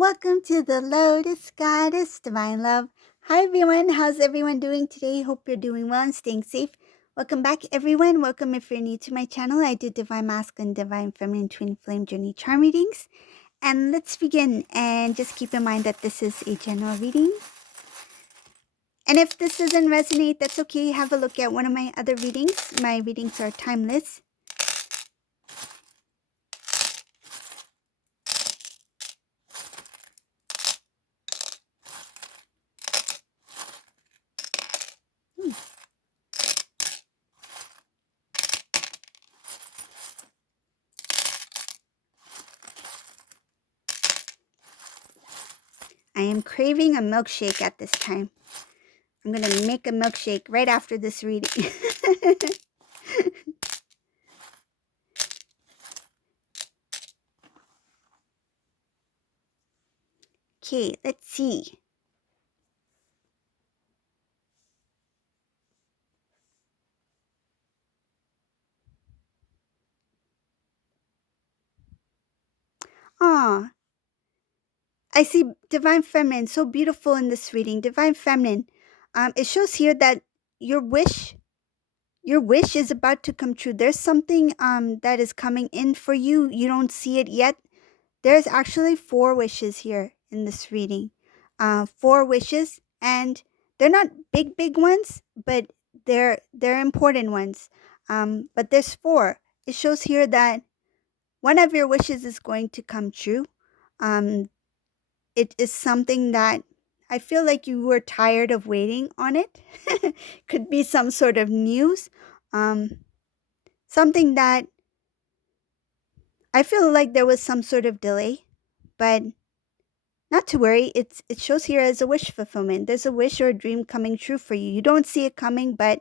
Welcome to the Lotus Goddess Divine Love. Hi everyone, how's everyone doing today? Hope you're doing well and staying safe. Welcome back everyone. Welcome if you're new to my channel. I do Divine Masculine, Divine Feminine, Twin Flame Journey Charm readings. And let's begin. And just keep in mind that this is a general reading. And if this doesn't resonate, that's okay. Have a look at one of my other readings. My readings are timeless. I am craving a milkshake at this time. I'm going to make a milkshake right after this reading. Okay, let's see. Aw, I see Divine Feminine, so beautiful in this reading. Divine Feminine, it shows here that your wish is about to come true. There's something that is coming in for you. You don't see it yet. There's actually 4 wishes here in this reading. 4 wishes, and they're not big ones, but they're important ones. But there's 4. It shows here that one of your wishes is going to come true. It is something that I feel like you were tired of waiting on it. Could be some sort of news. Something that I feel like there was some sort of delay, but not to worry. It shows here as a wish fulfillment. There's a wish or a dream coming true for you. You don't see it coming, but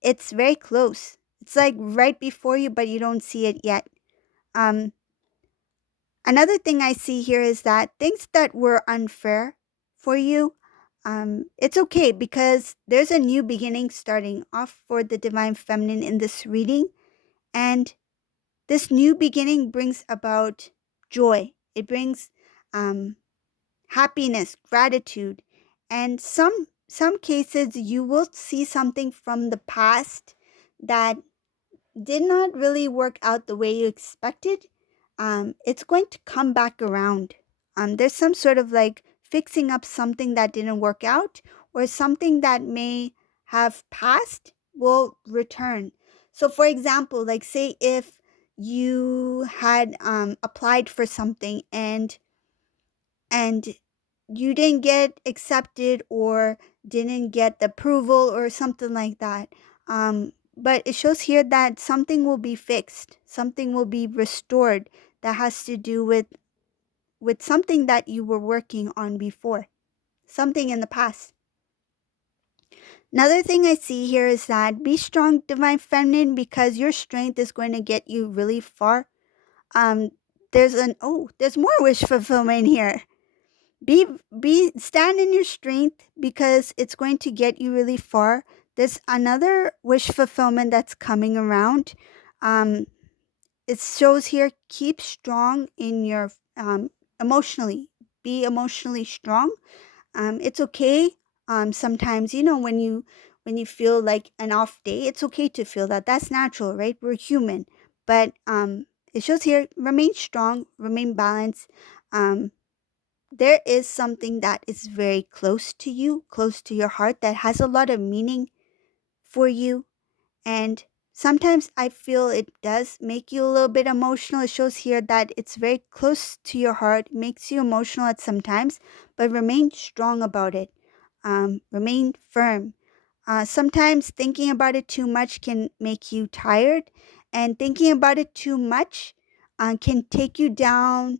it's very close. It's like right before you, but you don't see it yet. Another thing I see here is that things that were unfair for you, it's okay because there's a new beginning starting off for the Divine Feminine in this reading. And this new beginning brings about joy. It brings happiness, gratitude. And some cases you will see something from the past that did not really work out the way you expected. It's going to come back around. There's some sort of like fixing up something that didn't work out, or something that may have passed will return. So, for example, like say if you had applied for something and you didn't get accepted or didn't get the approval or something like that. But it shows here that something will be fixed, something will be restored that has to do with something that you were working on before, something in the past. Another thing I see here is that be strong, Divine Feminine, because your strength is going to get you really far. Um, there's more wish fulfillment here. Stand in your strength because it's going to get you really far. There's another wish fulfillment that's coming around. It shows here, keep strong in your emotionally. Be emotionally strong. It's okay. Sometimes when you feel like an off day, it's okay to feel that. That's natural, right? We're human. But it shows here, remain strong, remain balanced. There is something that is very close to you, close to your heart, that has a lot of meaning for you. And sometimes I feel it does make you a little bit emotional. It shows here that it's very close to your heart, makes you emotional at some times, but remain strong about it. Remain firm. Sometimes thinking about it too much can make you tired, and thinking about it too much can take you down.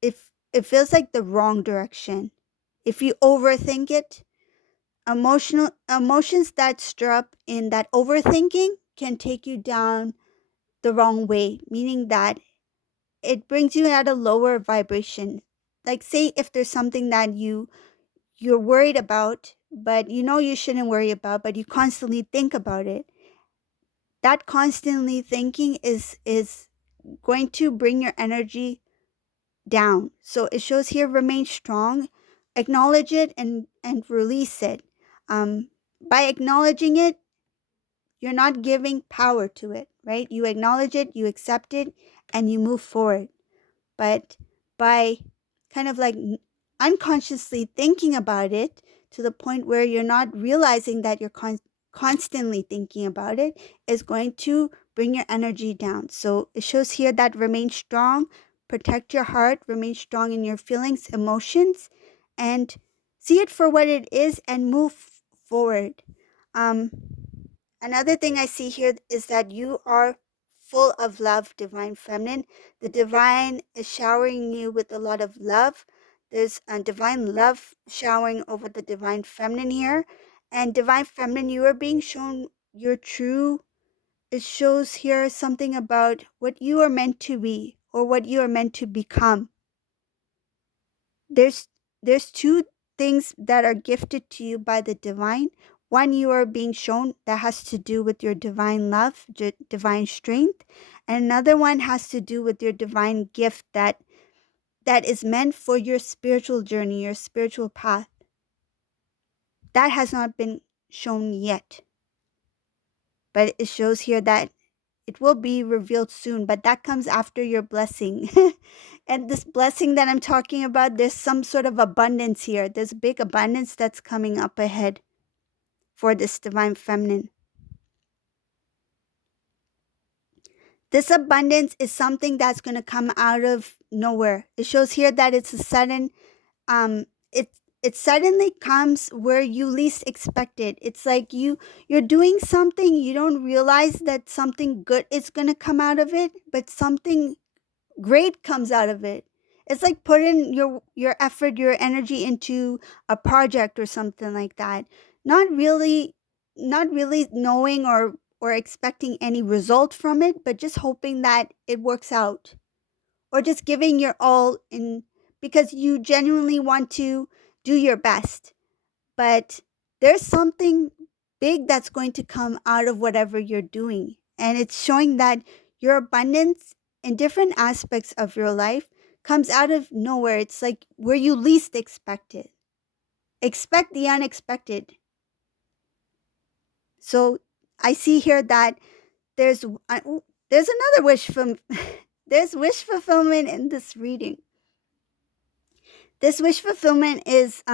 If it feels like the wrong direction. If you overthink it, emotions that stir up in that overthinking can take you down the wrong way, meaning that it brings you at a lower vibration. Like say if there's something that you're worried about, but you know you shouldn't worry about, but you constantly think about it. That constantly thinking is going to bring your energy down. So it shows here remain strong, acknowledge it and release it. By acknowledging it, you're not giving power to it, right? You acknowledge it, you accept it, and you move forward. But by kind of like unconsciously thinking about it to the point where you're not realizing that you're constantly thinking about it is going to bring your energy down. So it shows here that remain strong, protect your heart, remain strong in your feelings, emotions, and see it for what it is and move forward. Um, Another thing I see here is that you are full of love, divine feminine. The divine is showering you with a lot of love. There's a divine love showering over the divine feminine here. And divine feminine, you are being shown your true. It shows here something about what you are meant to be or what you are meant to become. there's there's two things that are gifted to you by the divine. One you are being shown that has to do with your divine love, divine strength, and another one has to do with your divine gift that is meant for your spiritual journey, your spiritual path. That has not been shown yet, but it shows here that it will be revealed soon, but that comes after your blessing. And this blessing that I'm talking about, there's some sort of abundance here. There's a big abundance that's coming up ahead for this divine feminine. This abundance is something that's going to come out of nowhere. It shows here that it's a sudden it it suddenly comes where you least expect it. It's like you're doing something, you don't realize that something good is going to come out of it, but something great comes out of it. It's like putting your effort, your energy into a project or something like that. Not really not really knowing or expecting any result from it, but just hoping that it works out. Or just giving your all in because you genuinely want to do your best. But there's something big that's going to come out of whatever you're doing. And it's showing that your abundance in different aspects of your life comes out of nowhere. It's like where you least expect it. Expect the unexpected. So I see here that there's there's another wish from there's wish fulfillment in this reading. This wish fulfillment is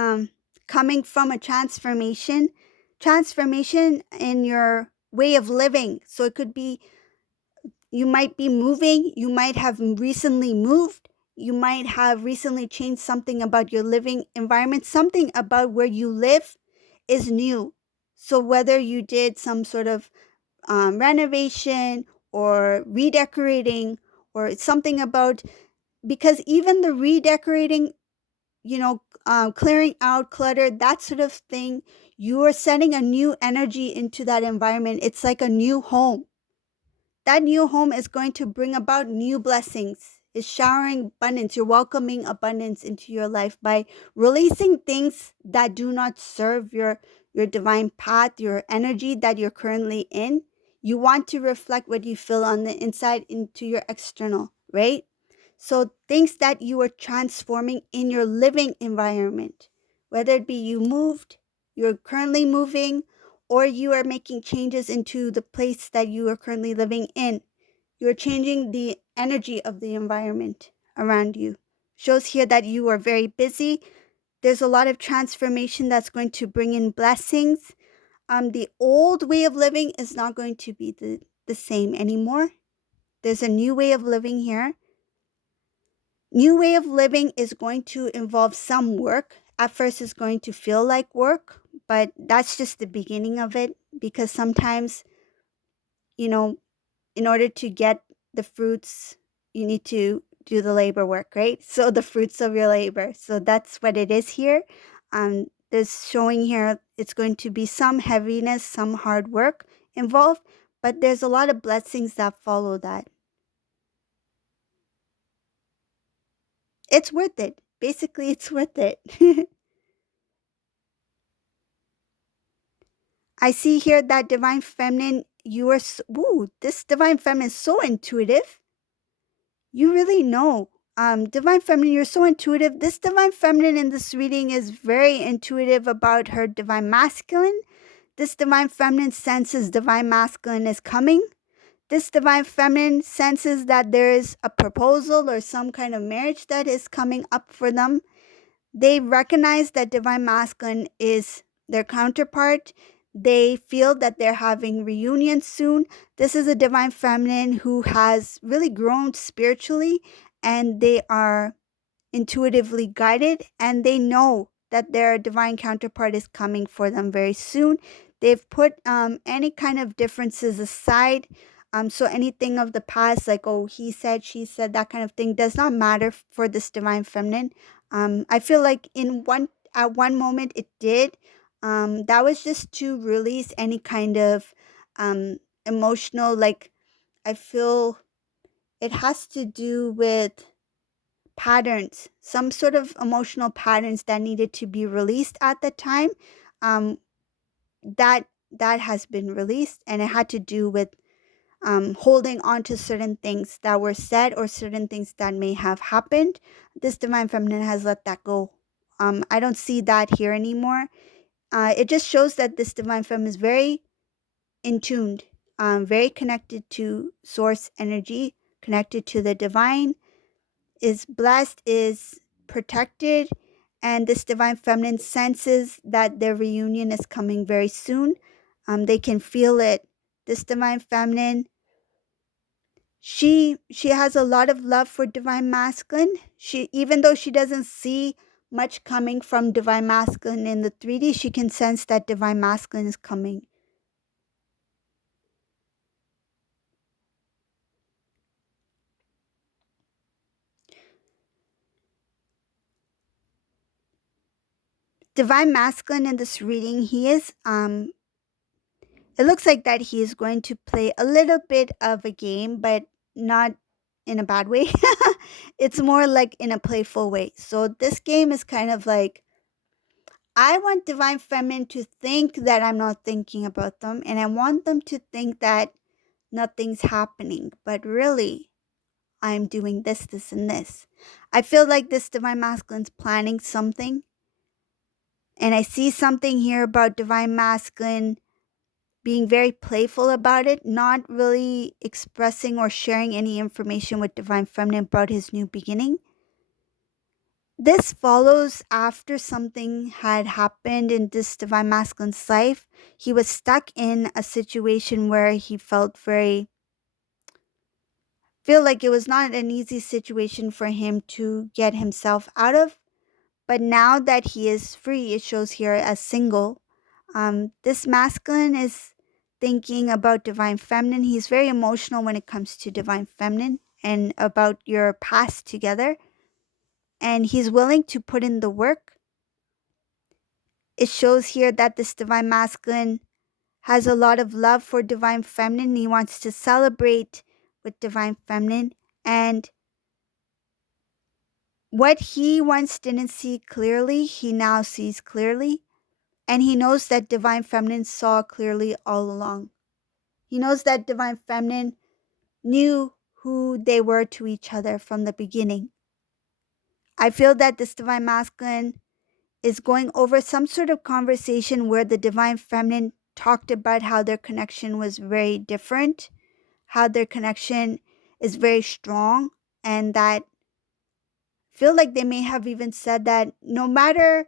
coming from a transformation in your way of living. So it could be you might be moving, you might have recently moved, you might have recently changed something about your living environment, something about where you live is new. So whether you did some sort of renovation or redecorating or something about because even the redecorating clearing out clutter, that sort of thing, you are sending a new energy into that environment. It's like a new home. That new home is going to bring about new blessings. It's showering abundance. You're welcoming abundance into your life by releasing things that do not serve your divine path, your energy that you're currently in. You want to reflect what you feel on the inside into your external, right? So things that you are transforming in your living environment, whether it be you moved, you're currently moving, or you are making changes into the place that you are currently living in. You're changing the energy of the environment around you. Shows here that you are very busy. There's a lot of transformation that's going to bring in blessings. The old way of living is not going to be the same anymore. There's a new way of living here. New way of living is going to involve some work. At first, it's going to feel like work, but that's just the beginning of it because sometimes, you know, in order to get the fruits, you need to do the labor work, right? So the fruits of your labor. So that's what it is here. This showing here, it's going to be some heaviness, some hard work involved, but there's a lot of blessings that follow that. It's worth it. Basically, it's worth it. I see here that divine feminine, you are, this divine feminine is so intuitive. You really know. Divine Feminine, you're so intuitive. This Divine Feminine in this reading is very intuitive about her Divine Masculine. This Divine Feminine senses Divine Masculine is coming. This Divine Feminine senses that there is a proposal or some kind of marriage that is coming up for them. They recognize that Divine Masculine is their counterpart. They feel that they're having reunion soon. This is a Divine Feminine who has really grown spiritually, and they are intuitively guided, and they know that their divine counterpart is coming for them very soon. They've put any kind of differences aside. So anything of the past, like, oh, he said, she said, that kind of thing, does not matter for this Divine Feminine. I feel like at one moment it did. That was just to release any kind of emotional, like, I feel it has to do with patterns, some sort of emotional patterns that needed to be released at the time. Um, that has been released, and it had to do with holding on to certain things that were said or certain things that may have happened. This Divine Feminine has let that go. I don't see that here anymore. It just shows that this Divine Feminine is very in tuned, very connected to source energy, connected to the divine, is blessed, is protected, and this Divine Feminine senses that their reunion is coming very soon. They can feel it. This Divine Feminine, she has a lot of love for Divine Masculine. She, even though she doesn't see much coming from Divine Masculine in the 3D, she can sense that Divine Masculine is coming. Divine Masculine in this reading, he is it looks like that he is going to play a little bit of a game, but not in a bad way. It's more like in a playful way. So this game is kind of like, I want Divine Feminine to think that I'm not thinking about them, and I want them to think that nothing's happening, but really I'm doing this, this, and this. I feel like this Divine Masculine's planning something, and I see something here about Divine Masculine being very playful about it, not really expressing or sharing any information with Divine Feminine about his new beginning. This follows after something had happened in this Divine Masculine's life. He was stuck in a situation where he feel like it was not an easy situation for him to get himself out of. But now that he is free, it shows here as single. This masculine is thinking about Divine Feminine. He's very emotional when it comes to Divine Feminine and about your past together. And he's willing to put in the work. It shows here that this Divine Masculine has a lot of love for Divine Feminine. He wants to celebrate with Divine Feminine. And what he once didn't see clearly, he now sees clearly. And he knows that Divine Feminine saw clearly all along. He knows that Divine Feminine knew who they were to each other from the beginning. I feel that this Divine Masculine is going over some sort of conversation where the Divine Feminine talked about how their connection was very different, how their connection is very strong, and that feel like they may have even said that no matter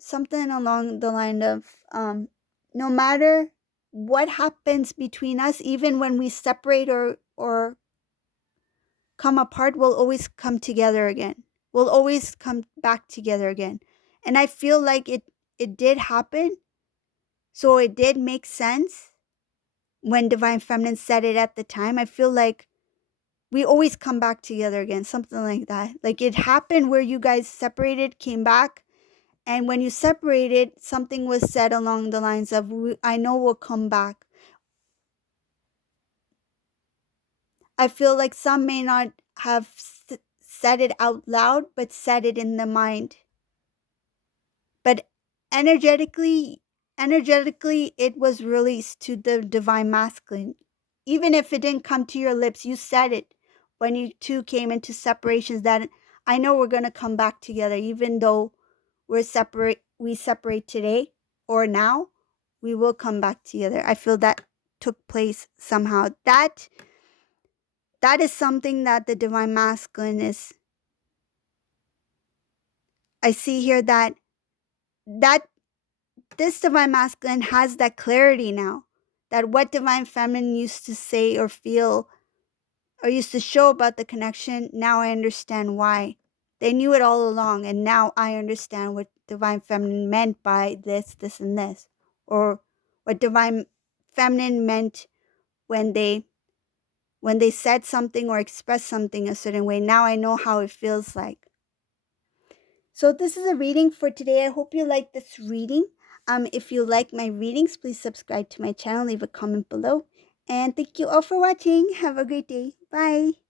something along the line of no matter what happens between us, even when we separate or come apart, we'll always come together again. We'll always come back together again. And I feel like it did happen. So it did make sense when Divine Feminine said it at the time. I feel like we always come back together again, something like that. Like it happened where you guys separated, came back, and when you separated, something was said along the lines of, I know we'll come back. I feel like some may not have said it out loud, but said it in the mind. But energetically, energetically, it was released to the Divine Masculine. Even if it didn't come to your lips, you said it. when you two came into separations, that I know we're going to come back together, even though we separate today or now, we will come back together. I feel that took place somehow. That is something that the divine masculine is. I see here that this divine masculine has that clarity now, that what divine feminine used to say or feel or used to show about the connection, now I understand why. They knew it all along, and now I understand what divine feminine meant by this, and this, or what divine feminine meant when they said something or expressed something a certain way. Now I know how it feels like. So this is a reading for today. I hope you like this reading. If you like my readings, please subscribe to my channel, leave a comment below. And thank you all for watching. Have a great day. Bye.